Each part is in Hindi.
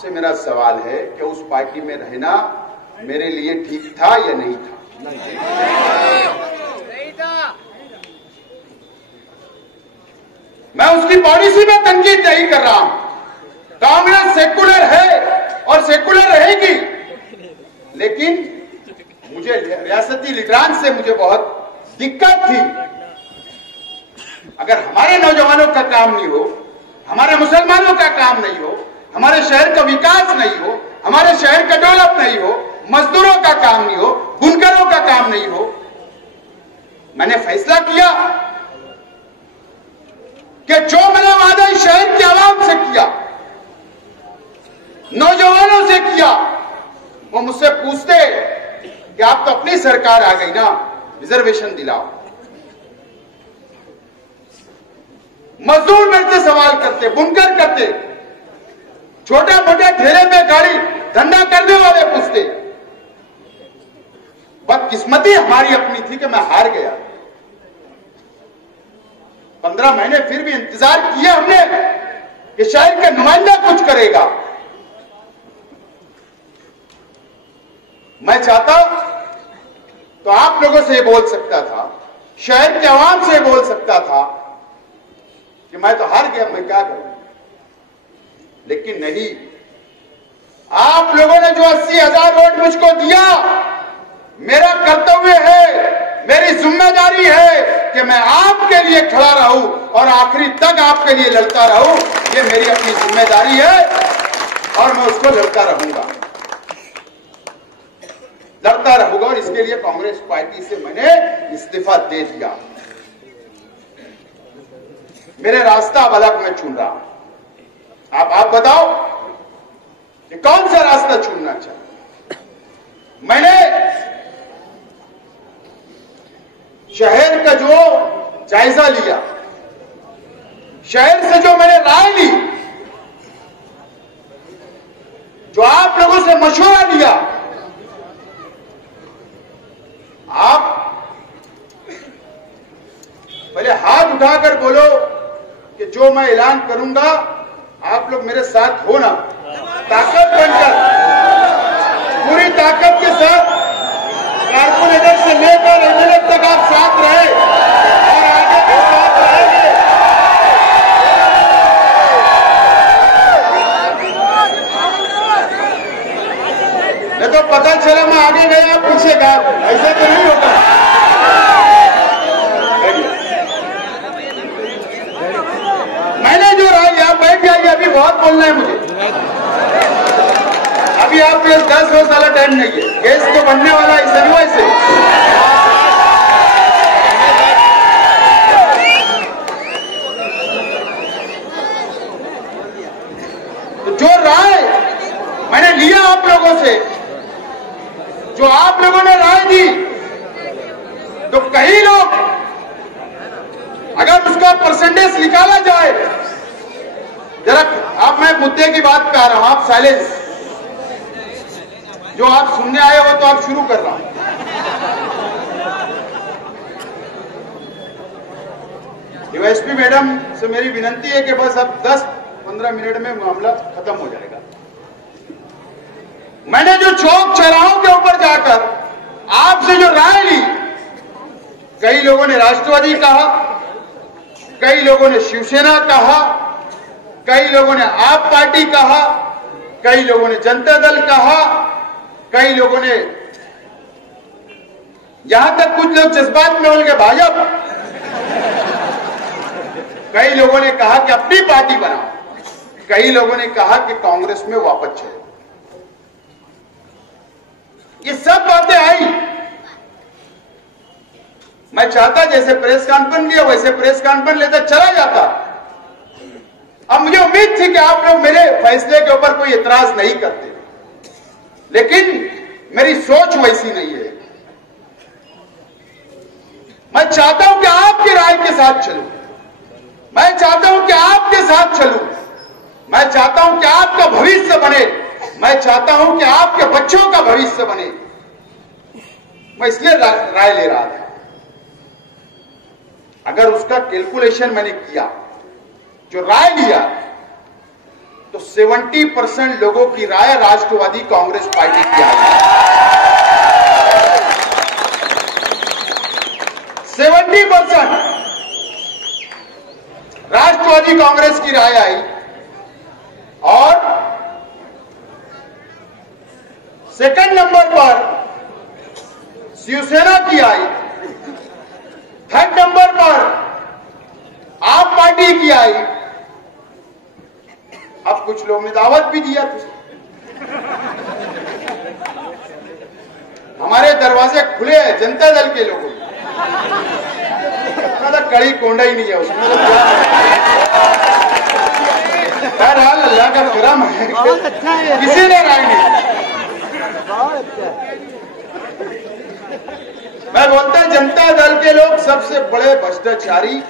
आपसे मेरा सवाल है कि उस पार्टी में रहना मेरे लिए ठीक था या नहीं था? नहीं था। मैं उसकी पॉलिसी में तनकीद नहीं कर रहा हूं। कांग्रेस सेकुलर है और सेकुलर रहेगी, लेकिन मुझे रियासती लीडरान से मुझे बहुत दिक्कत थी। अगर हमारे नौजवानों का काम नहीं हो, हमारे मुसलमानों का काम नहीं हो, हमारे शहर का विकास नहीं हो, हमारे शहर का डेवलप नहीं हो, मजदूरों का काम नहीं हो, बुनकरों का काम नहीं हो, मैंने फैसला किया कि जो मैंने वादा इस शहर की आवाम से किया, नौजवानों से किया, वो मुझसे पूछते कि आप तो अपनी सरकार आ गई ना, रिजर्वेशन दिलाओ। मजदूर मेरे से सवाल करते, बुनकर करते, छोटे मोटे ठेले पे गाड़ी धंधा करने वाले पूछते। बदकिस्मती हमारी अपनी थी कि मैं हार गया। 15 महीने फिर भी इंतजार किया हमने कि शायद का नुमाइंदा कुछ करेगा। मैं चाहता तो आप लोगों से ये बोल सकता था, शहर के आवाम से बोल सकता था कि मैं तो हार गया, मैं क्या करूं। लेकिन नहीं, आप लोगों ने जो 80,000 वोट मुझको दिया, मेरा कर्तव्य है, मेरी जिम्मेदारी है कि मैं आपके लिए खड़ा रहूं और आखिरी तक आपके लिए लड़ता रहूं। ये मेरी अपनी जिम्मेदारी है और मैं उसको लड़ता रहूंगा, और इसके लिए कांग्रेस पार्टी से मैंने इस्तीफा दे दिया। मेरे रास्ता अब अलग मैं चुन रहा। आप बताओ कि कौन सा रास्ता चुनना चाहिए। मैंने शहर का जो जायजा लिया, शहर से जो मैंने राय ली, जो आप लोगों से मशवरा लिया, आप पहले हाथ उठाकर बोलो कि जो मैं ऐलान करूंगा आप लोग मेरे साथ हो ना, ताकत बनकर, पूरी ताकत के साथ कारपोरेटर से लेकर एमएलए तक आप साथ रहे और आगे भी साथ रहेंगे। नहीं तो पता चला मैं आगे गया पीछे गया, ऐसा तो नहीं होगा। मैंने जो राय, आप बैठ जाइए, अभी बहुत बोलना है मुझे। अभी आप 10 रोज वाला टाइम नहीं है, गैस तो बनने वाला है शनिवार से। तो जो राय मैंने लिया आप लोगों से, जो आप लोगों ने राय दी, तो कई लोग, अगर उसका परसेंटेज निकाला जाए, जरा आप, मैं मुद्दे की बात कर रहा हूं, आप साइलेंस, जो आप सुनने आए हो तो आप शुरू कर रहा हूं। डीवाईएसपी मैडम से मेरी विनंती है कि बस अब 10-15 मिनट में मामला खत्म हो जाएगा। मैंने जो चौक चौराहों के ऊपर जाकर आपसे जो राय ली, कई लोगों ने राष्ट्रवादी कहा, कई लोगों ने शिवसेना कहा, कई लोगों ने आप पार्टी कहा, कई लोगों ने जनता दल कहा, कई लोगों ने, यहां तक कुछ लोग जज्बात में होंगे भाजपा, कई लोगों ने कहा कि अपनी पार्टी बनाओ, कई लोगों ने कहा कि कांग्रेस में वापस चले। ये सब बातें आई। मैं चाहता जैसे प्रेस कॉन्फ्रेंस लिया वैसे प्रेस कॉन्फ्रेंस लेता चला जाता। अब मुझे उम्मीद थी कि आप लोग मेरे फैसले के ऊपर कोई एतराज नहीं करते, लेकिन मेरी सोच वैसी नहीं है। मैं चाहता हूं कि आपकी राय के साथ चलूं, मैं चाहता हूं कि आपके साथ चलूं, मैं चाहता हूं कि आपका भविष्य बने, मैं चाहता हूं कि आपके बच्चों का भविष्य बने। मैं इसलिए राय ले रहा था। अगर उसका कैलकुलेशन मैंने किया, जो राय लिया, तो 70% लोगों की राय राष्ट्रवादी कांग्रेस पार्टी की आई है। 70% राष्ट्रवादी कांग्रेस की राय आई और सेकंड नंबर पर शिवसेना की आई, थर्ड नंबर पर आप पार्टी की आई। अब कुछ लोग ने दावत भी दिया था, हमारे दरवाजे खुले हैं जनता दल के लोगों ने। मतलब कड़ी कोंडा ही नहीं है उसमें। बहरहाल अल्लाह का करम है, किसी ने राय नहीं। मैं बोलता हूं जनता दल के लोग सबसे बड़े भ्रष्टाचारी,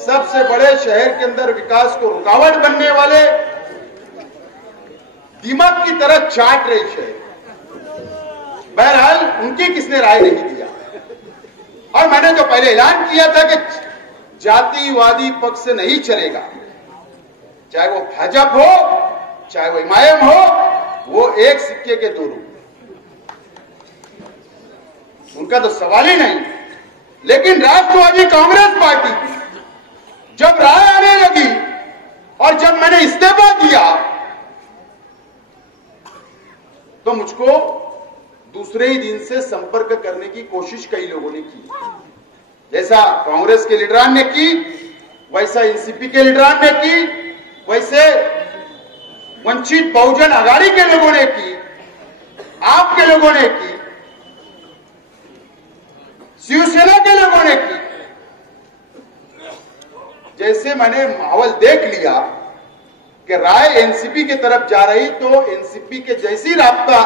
सबसे बड़े शहर के अंदर विकास को रुकावट बनने वाले, दीमक की तरह चाट रहे शहर। बहरहाल उनकी किसने राय नहीं दिया। और मैंने जो पहले ऐलान किया था कि जातिवादी पक्ष से नहीं चलेगा, चाहे वो भाजपा हो चाहे वो एमआईएम हो, वो एक सिक्के के दो रूप, उनका तो सवाल ही नहीं। लेकिन राष्ट्रवादी कांग्रेस पार्टी जब राय आने लगी और जब मैंने इस्तीफा दिया तो मुझको दूसरे ही दिन से संपर्क करने की कोशिश कई लोगों ने की। जैसा कांग्रेस के लीडरान ने की, वैसा एनसीपी के लीडरान ने की, वैसे वंचित बहुजन आघाड़ी के लोगों ने की, आपके लोगों ने की, शिवसेना के लोगों ने की। जैसे मैंने माहौल देख लिया कि राय एनसीपी की तरफ जा रही, तो एनसीपी के जैसी राब्ता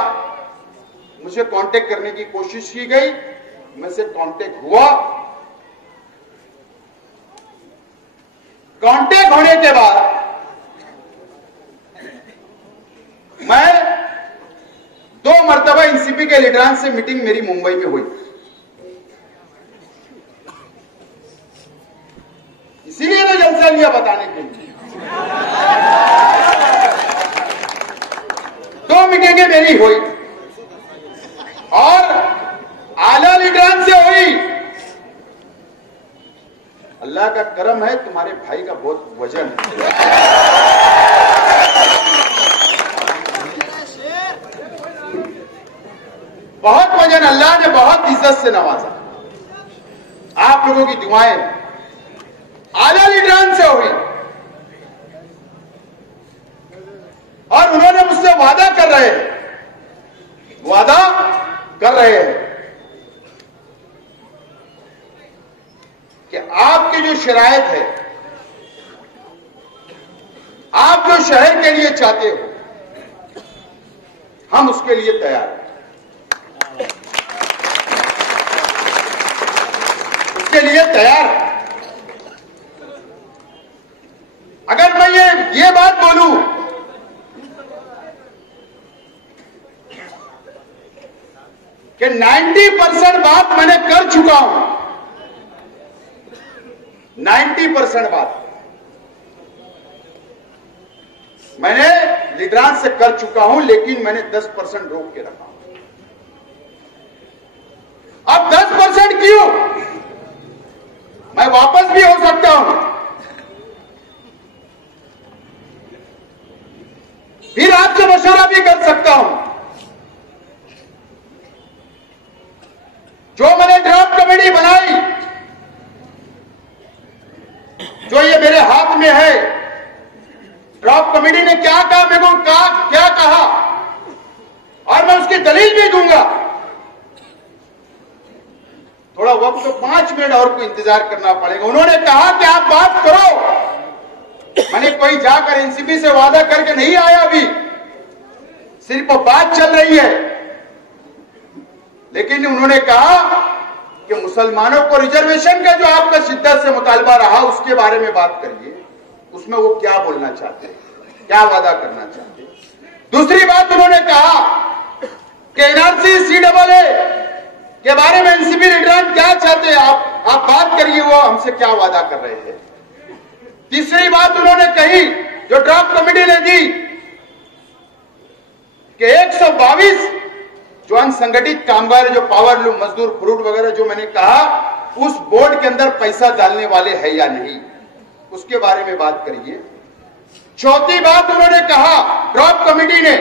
मुझे कांटेक्ट करने की कोशिश की गई, मैं से कांटेक्ट हुआ। कांटेक्ट होने के बाद मैं 2 मरतबा एनसीपी के लीडरान से मीटिंग मेरी मुंबई में हुई। इसीलिए तो जलसा लिया बताने के लिए। 2 मीटिंगें मेरी हुई और आला लीडरान से हुई। अल्लाह का करम है, तुम्हारे भाई का बहुत वजन है। बहुत वजन, अल्लाह ने बहुत इज्जत से नवाजा। आप लोगों की दुआएं आला लीडरान से हुई और उन्होंने मुझसे वादा कर रहे हैं कि आपकी जो शरायत है, आप जो शहर के लिए चाहते हो, हम उसके लिए तैयार हैं। उसके लिए तैयार हैं। अगर मैं ये बात बोलूं कि 90% बात मैंने कर चुका हूं, 90% बात मैंने लीडरान से कर चुका हूं, लेकिन मैंने 10% रोक के रखा। अब 10% क्यों? मैं वापस भी हो सकता हूं, फिर आपसे मशवरा भी कर सकता हूं। जो मैंने ड्राफ्ट कमेटी बनाई, जो ये मेरे हाथ में है, ड्राफ्ट कमेटी ने क्या कहा, मेरे को क्या कहा, और मैं उसकी दलील भी दूंगा। थोड़ा वक्त तो 5 मिनट और को इंतजार करना पड़ेगा। उन्होंने कहा कि आप बात करो। मैंने कोई जाकर एनसीपी से वादा करके नहीं आया, अभी सिर्फ बात चल रही है। लेकिन उन्होंने कहा कि मुसलमानों को रिजर्वेशन का जो आपका शिद्दत से मुतालबा रहा, उसके बारे में बात करिए। उसमें वो क्या बोलना चाहते हैं, क्या वादा करना चाहते हैं। दूसरी बात उन्होंने कहा कि एनआरसी सीएए के बारे में एनसीपी लीडरान क्या चाहते हैं, आप बात करिए, वो हमसे क्या वादा कर रहे थे। तीसरी बात उन्होंने कही जो ड्राफ्ट कमेटी ने दी कि 122 जो असंगठित कामगार, जो पावर लूम मजदूर, फ्रूट वगैरह, जो मैंने कहा, उस बोर्ड के अंदर पैसा डालने वाले हैं या नहीं, उसके बारे में बात करिए। चौथी बात उन्होंने कहा ड्राफ्ट कमेटी ने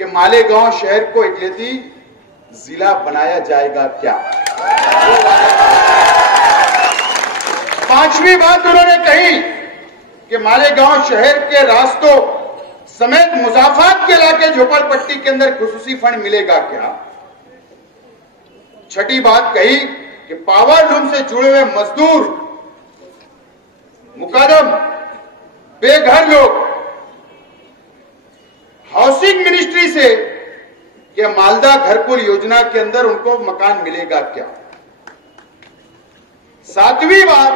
कि मालेगांव शहर को इकलौती जिला बनाया जाएगा क्या। पांचवी बात उन्होंने कही कि मालेगांव शहर के रास्तों समेत मुजाफात के इलाके झोपड़पट्टी के अंदर खुसूसी फंड मिलेगा क्या। छठी बात कही कि पावर लूम से जुड़े हुए मजदूर, मुकादम, बेघर लोग हाउसिंग मिनिस्ट्री से कि मालदा घरकुल योजना के अंदर उनको मकान मिलेगा क्या। सातवीं बात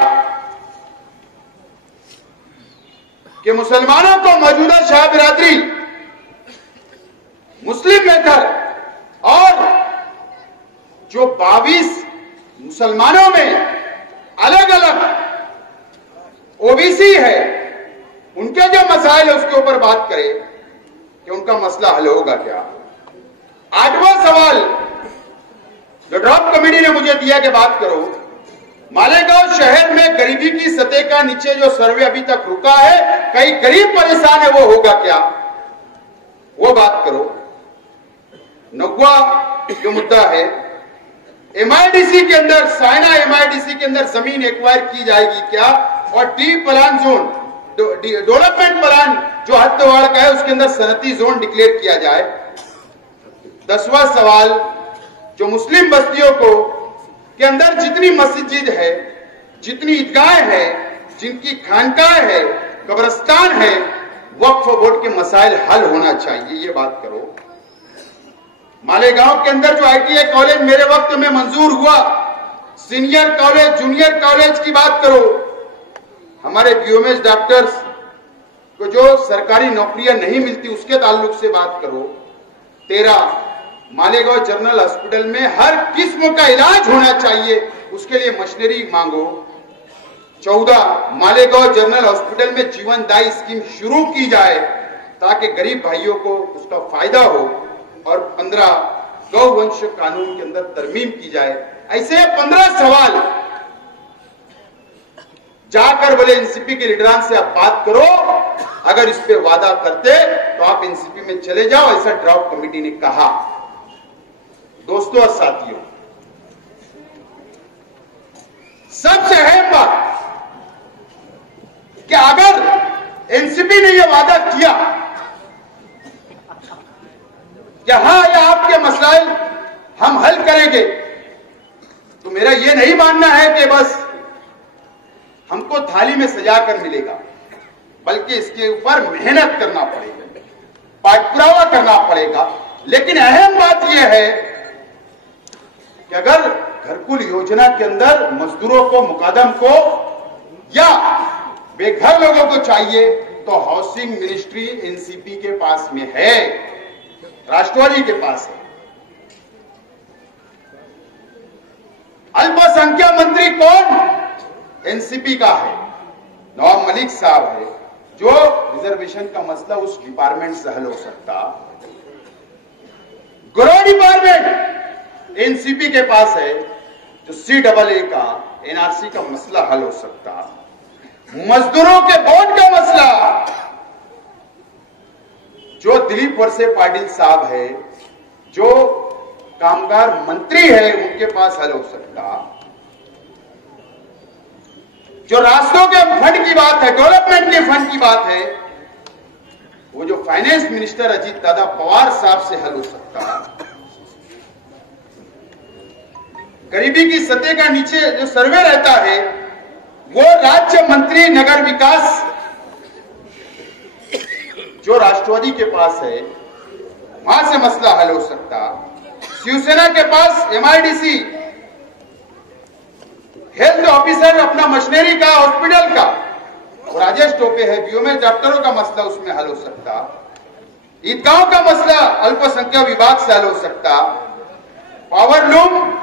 कि मुसलमानों को मौजूदा शाह बिरादरी, मुस्लिम मेथर और जो 22 मुसलमानों में अलग अलग ओबीसी है, उनके जो मसाइल है उसके ऊपर बात करें कि उनका मसला हल होगा क्या। आठवां सवाल जो ड्राफ्ट कमेटी ने मुझे दिया कि बात करो, मालेगांव शहर में गरीबी की सतह का नीचे जो सर्वे अभी तक रुका है, कई गरीब परेशान है, वो होगा क्या, वो बात करो। नौवा जो मुद्दा है, एमआईडीसी के अंदर, साइना एमआईडीसी के अंदर जमीन एक्वायर की जाएगी क्या, और D plan zone, development plan जो हत्तवाड़ का है उसके अंदर सनती जोन डिक्लेयर किया जाए। 10वां सवाल जो मुस्लिम बस्तियों को के अंदर जितनी मस्जिद है, जितनी ईदगाहें है, जिनकी खानकाह है, कब्रिस्तान है, वक्फ बोर्ड के मसाइल हल होना चाहिए, ये बात करो। मालेगांव के अंदर जो आईटीआई कॉलेज मेरे वक्त में मंजूर हुआ, सीनियर कॉलेज, जूनियर कॉलेज की बात करो। हमारे बीओएमएस डॉक्टर्स को जो सरकारी नौकरियां नहीं मिलती उसके ताल्लुक से बात करो। 13 मालेगांव जनरल हॉस्पिटल में हर किस्म का इलाज होना चाहिए, उसके लिए मशीनरी मांगो। 14 मालेगांव जनरल हॉस्पिटल में जीवनदायी स्कीम शुरू की जाए ताकि गरीब भाइयों को उसका फायदा हो। और 15 गौवंश कानून के अंदर तरमीम की जाए। ऐसे 15 सवाल जाकर बोले एनसीपी के लीडरान से आप बात करो, अगर इस पे वादा करते तो आप एनसीपी में चले जाओ, ऐसा ड्राफ्ट कमेटी ने कहा। दोस्तों और साथियों, सबसे अहम बात कि अगर एनसीपी ने यह वादा किया कि हाँ ये आपके मसाइल हम हल करेंगे, तो मेरा यह नहीं मानना है कि बस हमको थाली में सजाकर मिलेगा, बल्कि इसके ऊपर मेहनत करना पड़ेगा, पाठपुरावा करना पड़ेगा। लेकिन अहम बात यह है कि अगर घरकुल योजना के अंदर मजदूरों को, मुकादम को या बेघर लोगों को चाहिए तो हाउसिंग मिनिस्ट्री एनसीपी के पास में है, राष्ट्रवादी के पास है। अल्पसंख्यक मंत्री कौन? एनसीपी का है, नवाब मलिक साहब है, जो रिजर्वेशन का मसला उस डिपार्टमेंट से हल हो सकता। गृह डिपार्टमेंट एनसीपी के पास है, जो CAA का, एनआरसी का मसला हल हो सकता। मजदूरों के बोर्ड का मसला जो दिलीप वरसे पाटिल साहब है, जो कामगार मंत्री है, उनके पास हल हो सकता। जो रास्तों के फंड की बात है, डेवलपमेंट के फंड की बात है, वो जो फाइनेंस मिनिस्टर अजीत दादा पवार साहब से हल हो सकता। गरीबी की सतह का नीचे जो सर्वे रहता है, वो राज्य मंत्री नगर विकास जो राष्ट्रवादी के पास है, वहां से मसला हल हो सकता। शिवसेना के पास एमआईडीसी हेल्थ ऑफिसर अपना मशीनरी का, हॉस्पिटल का, और राजेश टोपे है, बीओएमएस डॉक्टरों का मसला उसमें हल हो सकता। ईदगाहों का मसला अल्पसंख्यक विभाग से हल हो सकता। पावर लूम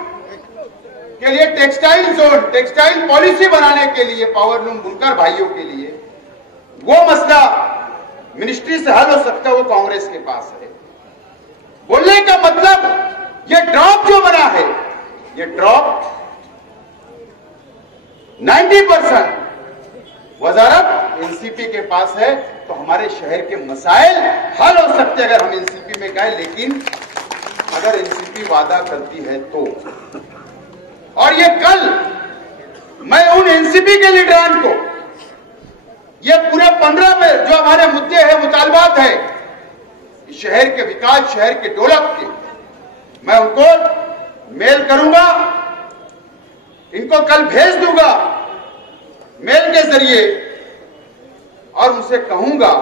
के लिए टेक्सटाइल जोन, टेक्सटाइल पॉलिसी बनाने के लिए पावर लूम बुनकर भाइयों के लिए वो मसला मिनिस्ट्री से हल हो सकता है, वो कांग्रेस के पास है। बोलने का मतलब ये ड्रॉप जो बना है, ये ड्रॉप 90% वजारत एनसीपी के पास है। तो हमारे शहर के मसाइल हल हो सकते अगर हम एनसीपी में गए, लेकिन अगर एनसीपी वादा करती है तो। और ये कल मैं उन एनसीपी के लीडरान को, ये पूरे 15 में जो हमारे मुद्दे हैं, मुतालबात है शहर के विकास, शहर के डेवलप के, मैं उनको मेल करूंगा, इनको कल भेज दूंगा मेल के जरिए, और उनसे कहूंगा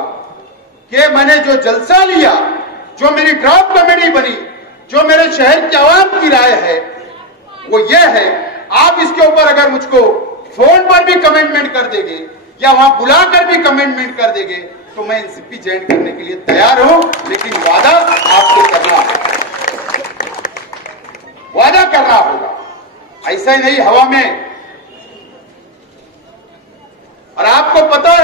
कि मैंने जो जलसा लिया, जो मेरी ड्राफ्ट कमेटी बनी, जो मेरे शहर की आवाम की राय है, वो ये है। आप इसके ऊपर अगर मुझको फोन पर भी कमेंटमेंट कर देंगे या वहां बुलाकर भी कमेंटमेंट कर देंगे तो मैं एनसीपी ज्वाइन करने के लिए तैयार हूं, लेकिन वादा आपको करना होगा, वादा करना होगा, ऐसा ही नहीं हवा में। और आपको पता